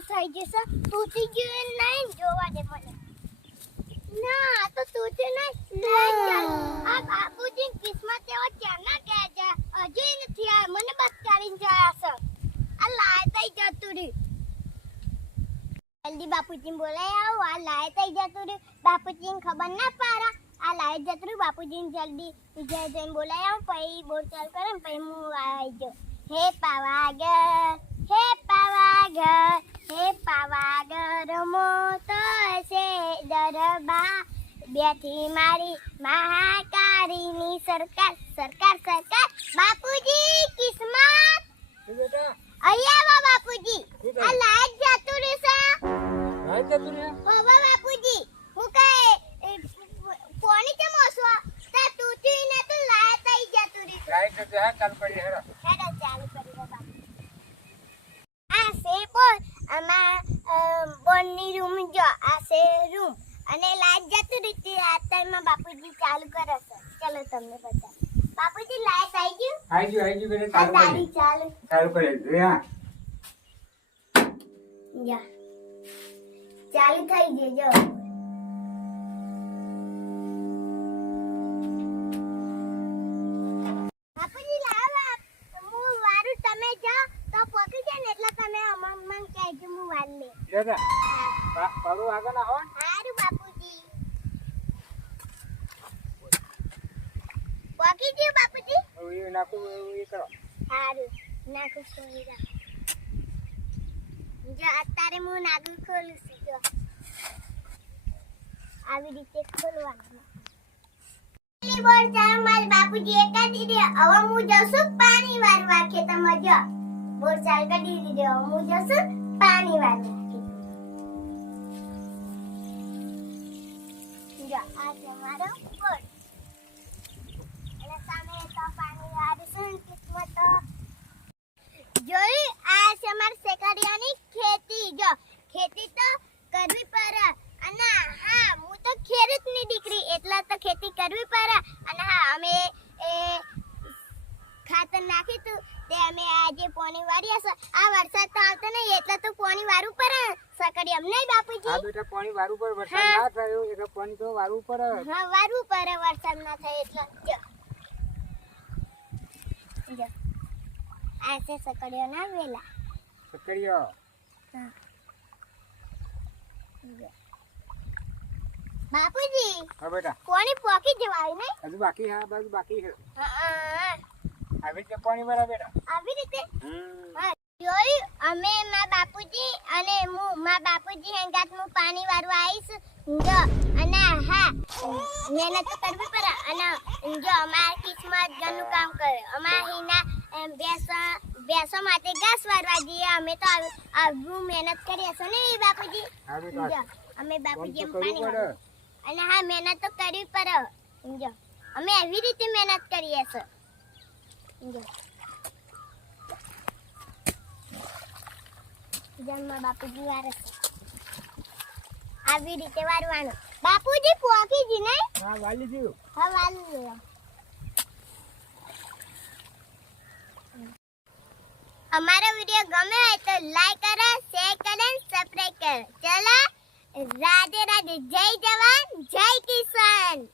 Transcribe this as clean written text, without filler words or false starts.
મોટું થઈ જશે તૂટી ગયું નહીં જોવા દે મને ના આ તો તૂટ્યું નહીં આ બાપુજી કિસ્મત એવો ચાના ગયા છે હજી નથી આ મને બસ કરીને ગયા છે આ લાય થઈ જતું રહ્યું જલ્દી બાપુજી બોલાય આવો આ લાય થઈ જતું રહ્યું બાપુજીને ખબર ના પારા આ લાય જતું રહ્યું બાપુજીને જલ્દી જય જઈને બોલાય આવો પછી બોલ ચાલ કરે ને પછી હું આવી જાઉં હે પાવાગઢ મોતો છે દરબા બેઠી મારી મહાકાળીની સરકાર બાપુજી કિસ્મત અહીંયા બાપુજી આ લાઈટ જતું રહેશે હોવા બાપુજી હું કઈ કોની કે મોસો તા તૂટી ને તો લાઈટ થઈ જતું રહેશે લાઈટ તો હા ચાલુ કરી હેડો ચાલુ કરી બાપુ આ સે બોલ અમાર બોનની રૂમ જો આ સે રૂમ અને લાઈટ જતું રહેતી આ ટાઈમમાં બાપુજી ચાલુ કરે છે ચલો તમને બતાવ બાપુજી લાઈટ આવી ગયું બેટા ચાલુ કરી યા ચાલુ થઈ ગઈ જો બાપુજી લાવા હું વારું તમે જાઓ તો પોકી જાય ને એટલે તમે અમમ કહેજો હું વાર લે બેટા પાડો આગળ આવો હારું બાપુજી પોકી ગયો બાપુજી એ નાખો એ કરો હારું નાખો સોઈ જા જો અત્યારે હું નાગુ ખોલું છું જો આવી રીતે ખોલવાનું બોલ ચાલ માર બાપુજી એકા દીદી હવે હું જશું પાણી વારવા ખેતરમાં જો બોલ ચાલ કરી દીધી હવે હું જશું પાણી વારવા જો આ છે મારો બોલ અને સામે તો પાણી વારશું કિસ્મત જોઈ આ છે માર સેકરિયાની ખેતી જો ખેતી તો કરવી પડે અને હા હું તો ખેડૂતની દીકરી એટલા તો ખેતી કરવી પડે અને હા અમે એ ખાતર નાખી તું તે અમે આજે પાણી વાળ્યા છે આ વરસાદ તો આવતો નહીં એટલે તો પાણી વારવું પડે સકડી એમ નહીં બાપુજી હા બેટા પાણી વારવું પડે વરસાદ ના થયો એટલે પાણી તો વારવું પડે હા વારવું પડે વરસાદ ના થાય એટલે જો આ છે સકડીઓ ના વેલા સકડીઓ હા બાપુજી હા બેટા પાણી પોકી જવાય નહીં હજુ બાકી હા બાજુ બાકી છે હા આવી રીતે પાણી વાળા બેટા આવી રીતે હા જોઈ અમે માં બાપુજી અને હું માં બાપુજી હંગાત હું પાણી વાળવા આવીશ જો અને હા મહેનત તો કરવી પડે અને જો અમાર કિસ્મત ઘરનું કામ કરે અમાર હિના બેસો માટે ઘાસ વાળવા જઈએ અમે તો આવું મહેનત કરીએ છો ને બાપુજી જો અમે બાપુજી એમ પાણી વાળવા અને હા મહેનત તો કરવી પડે જો અમે એવી રીતે મહેનત કરીએ છો જો જન્મ બાપુજી વારસ આવી રીતે વારવાનું બાપુજી પોકી જી નહીં હા વાલી દીધું હા વાલી અમારો વિડિયો ગમે હોય તો લાઈક કરો શેર કરો સબસ્ક્રાઇબ કરો ચલો રાધે રાધે જય જવાન જય કિસાન